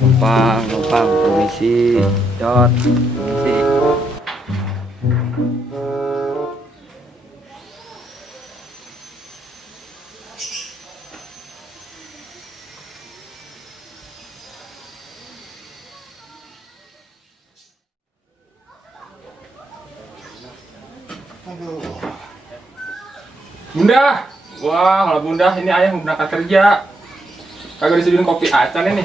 Numpang, permisi, Jod, permisi. Bunda, wah kalau bunda ini ayah mau berangkat kerja. Kagak disediain kopi acan ini.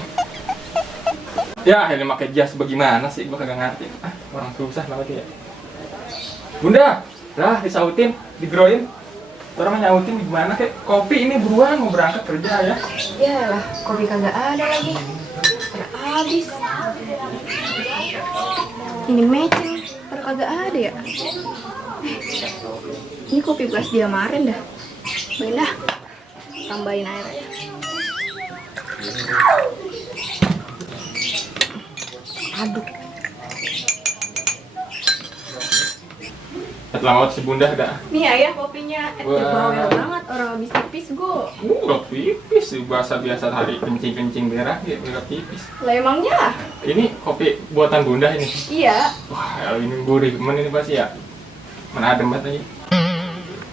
Ya ini pakai jas bagaimana sih, gua kagak ngerti. Orang susah banget ya. Bunda, lah disautin, digeroin. Orang nyautin gimana kek? Kopi ini buruan mau berangkat kerja ya. Yalah, kopi kagak ada lagi. Pada habis. Ini meceng, pada kagak ada ya. Ini kopi bekas dia kemarin dah. Baik dah. Tambahin air aja. Aduk. Selamat si bunda dah. Nih ayah kopinya. Bawel banget, orang habis tipis go. Udah pipis, bahasa biasa hari kencing-kencing berak ya, berak pipis. Lah emangnya? Ini kopi buatan bunda ini. Iya. Wah, ini gurih, men ini pasti ya. Mana adem banget aja.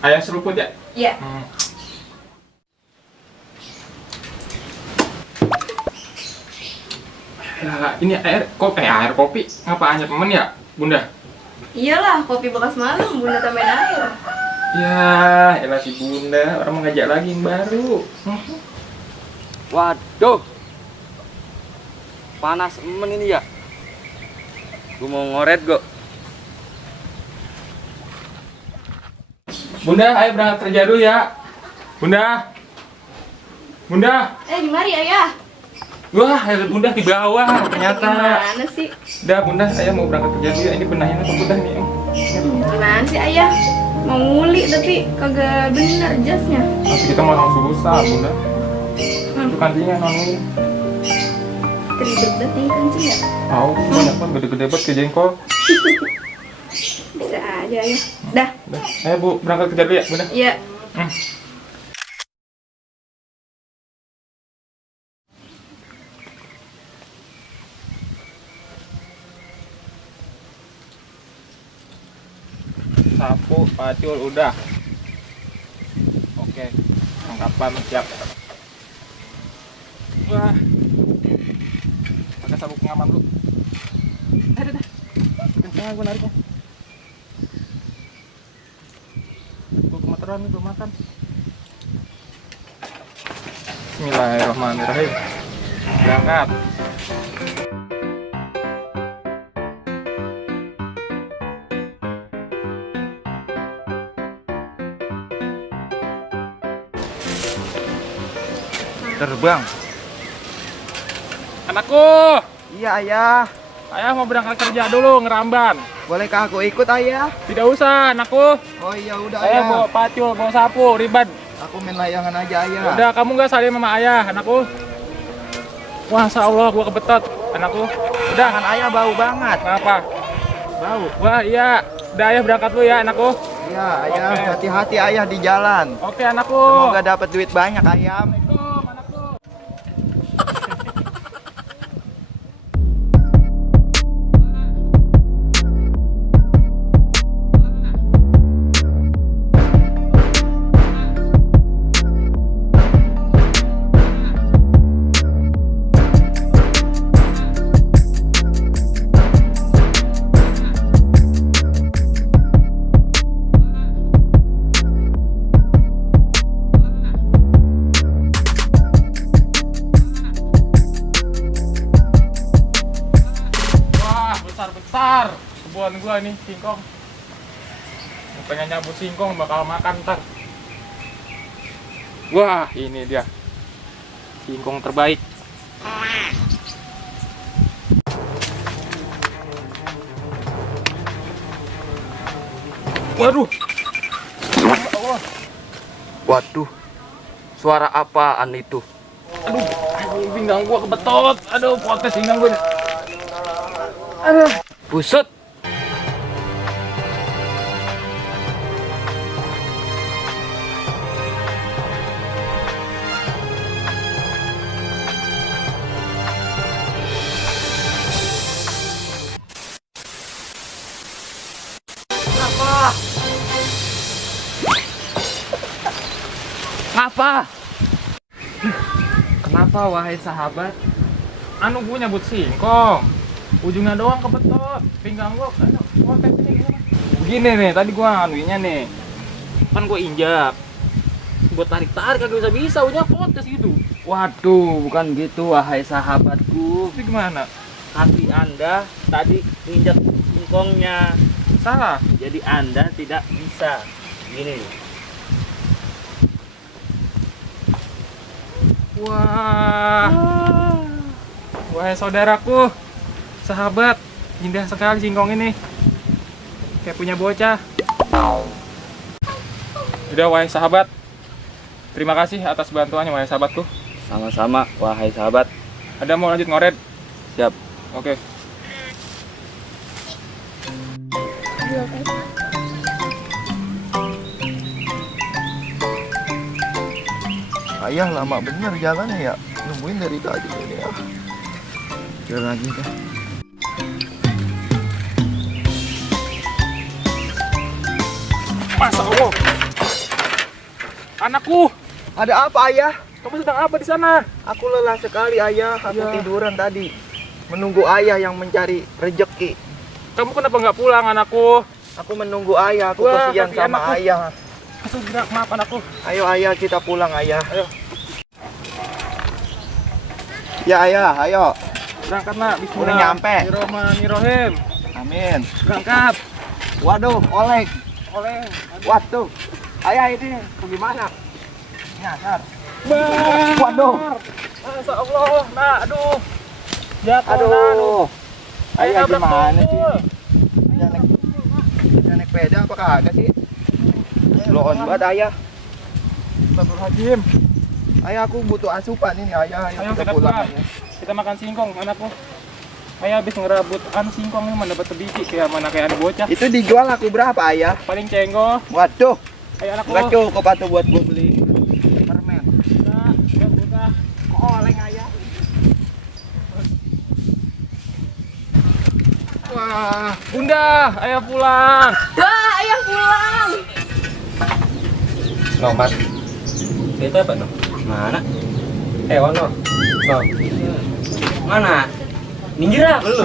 Ayam seruput ya? Iya. Ya, ini air kopi. Ngapa hanya temen ya, bunda? Iyalah, kopi bekas malam, bunda tambahin air. Ya, elah si bunda, orang mau ngajak lagi yang baru. Waduh, panas emen ini ya. Gue mau ngoret kok. Bunda, ayo berangkat kerja dulu ya. Bunda. Bunda. Di mari ayah. Wah, air bunda di bawah ternyata. Gimana sih? Udah bunda, saya mau berangkat kerja dulu ya. Ini benahin apa bunda nih? Gimana sih ayah? Mau nguli tapi kagak bener jasnya. Nanti kita mau langsung susah bunda. Itu kancingnya noni. Teribet banget nih kancing ya? Tahu, banyak banget gede-gede banget ke jengkol. Bisa aja ayah. Dah. Udah, ayo bu berangkat kerja dulu ya bunda. Iya. Sapu, pacul, udah. Oke, tangkapan siap. Wah, pakai sabuk pengaman dulu. Dah. Kencang gue nariknya. Gue kemeteran nih, belum makan. Bismillahirrahmanirrahim. Berangkat. Terbang. Anakku, Iya ayah. ayah mau berangkat kerja dulu ngeramban. Bolehkah aku ikut ayah? Tidak usah, anakku. Oh iya udah Saya ayah. bawa pacul, bawa sapu, ribet. Aku main layangan aja ayah. Udah, kamu nggak saling sama ayah, anakku. Masya Allah, gua kebetot, anakku. Udah, Tangan ayah bau banget. kenapa? Bau. Wah, iya. Udah, ayah berangkat dulu ya, anakku. Iya ayah. Oke. Hati-hati ayah di jalan. Oke, anakku. Semoga dapat duit banyak ayam. Assalamualaikum, anakku. Besar kebun gua nih singkong. Pengen nyabut singkong bakal makan ntar. Wah, ini dia singkong terbaik. Waduh. Waduh. Suara apaan itu? Aduh, pinggang gua kebetot. Aduh, protes pinggang gua. Busut. Ngapa? Kenapa wahai sahabat? Anu gue nyebut singkong. Ujungnya doang kebetot. Pinggang gua konten ini gimana? Begini nih, tadi gua anuinya nih. Kan gua injak. Gua tarik-tarik kagak bisa ujungnya potes gitu. Waduh, bukan gitu wahai sahabatku. Tapi gimana? Kaki Anda tadi injak singkongnya. Salah. Jadi Anda tidak bisa. Gini. Wah. Wahai saudaraku, sahabat, indah sekali singkong ini. Kayak punya bocah. Udah wahai sahabat, terima kasih atas bantuannya wahai sahabatku. Sama-sama wahai sahabat. Ada mau lanjut ngoret? Siap. Oke. Ayah lama bener jalannya ya, nungguin dari tadi ini ya. Jalan lagi dah. Masa Allah. Anakku, Ada apa ayah? kamu sedang apa di sana? Aku lelah sekali ayah, aku Ya. tiduran tadi. Menunggu ayah yang mencari rejeki. Kamu kenapa nggak pulang, anakku? Aku menunggu ayah, aku Wah, kasihan kasihan sama aku. ayah. Masuk gerak, maaf anakku. Ayo ayah kita pulang ayah. Ayo. Ya ayah, ayo. Berangkat nak, bismillah. Udah nyampe. Bismillahirrahmanirrahim. Amin. Berangkat. Waduh, oleng. Oleh. Waduh. Ayah ini bagaimana? Nyasar. Bar. Waduh. Masya Allah, nah, aduh. Jatuh, nah, Aduh. Ayo Ayah nabrak gimana tuh. sih? Jangan naik sepeda apa kagak sih? Loon banget ayah. Astagfirullahaladzim. Ayah aku butuh asupan ini ayah. Ayo kita kita pulang. pulang. Ayah. Kita makan singkong, anakku. Ayah habis ngerabut singkong ini mana dapat sebiji kayak mana kayak ada bocah. Itu dijual aku berapa ayah? Paling cenggo. Waduh, Ayo anakku. nggak cukup atau buat gue beli permen. Udah, udah. Oleng ayah. Wah, Bunda, ayo pulang. Wah, ayah pulang. Nomat. Itu apa no? Mana? Ono. No. Mana? Minggir apa lu?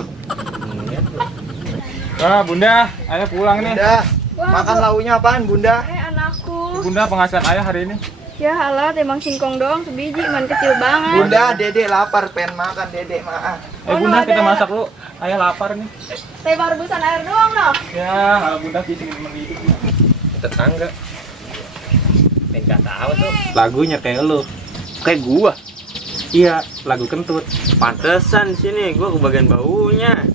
Wah, Bunda, ayo pulang nih. Bunda, Wah, makan launya apaan Bunda? Anakku. Bunda penghasilan ayah hari ini. Ya halah, emang singkong doang sebiji, man kecil banget. Bunda, dedek lapar, pengen makan dedek maaf. Bunda, no, kita ada. masak lu. Ayah lapar nih. Teh rebusan air doang noh. Ya, kalau Bunda sih temen hidup. Tetangga. Enggak tahu tuh. Lagunya kayak lu. Kayak gua. Iya, lagu kentut. Pantesan sini gua kebagian baunya.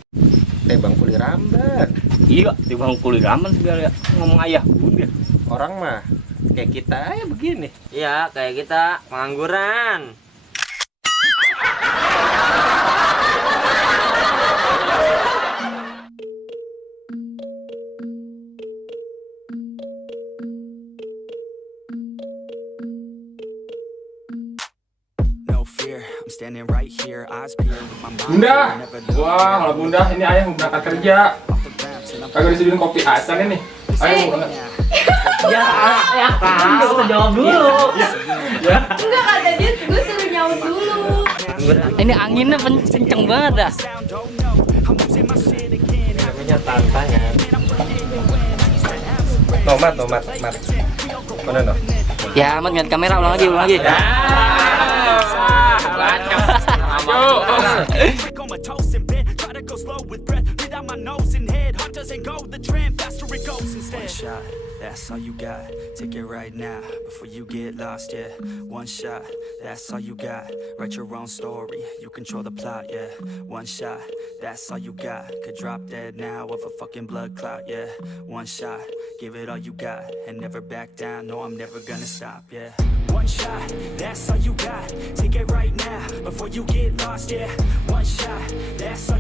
Bang Kuli Ramban. Iya, Bang Kuli Ramban segala ngomong ayah bunda. Orang mah kayak kita ya begini. Iya, kayak kita pengangguran. Bunda, wah, kalau Bunda ini ayah mau berangkat kerja. Kagak disediain kopi acan ini. Ayo mau berangkat. Ya, kau jawab dulu. Ya. Enggak kata dia, gue suruh nyaut dulu. Ini anginnya kenceng banget dah. Namanya tantangan. Nomat. Mana no? Ya, amat ngeliat kamera, ulang lagi. One shot, that's all you got. Take it right now before you get lost, yeah. One shot, that's all you got. Write your own story, you control the plot, yeah. One shot, that's all you got. Could drop dead now of a fucking blood clot, yeah. One shot, give it all you got and never back down. No, I'm never gonna stop, yeah. One shot, that's all you got. Take it right now before you get lost, yeah. One shot, that's all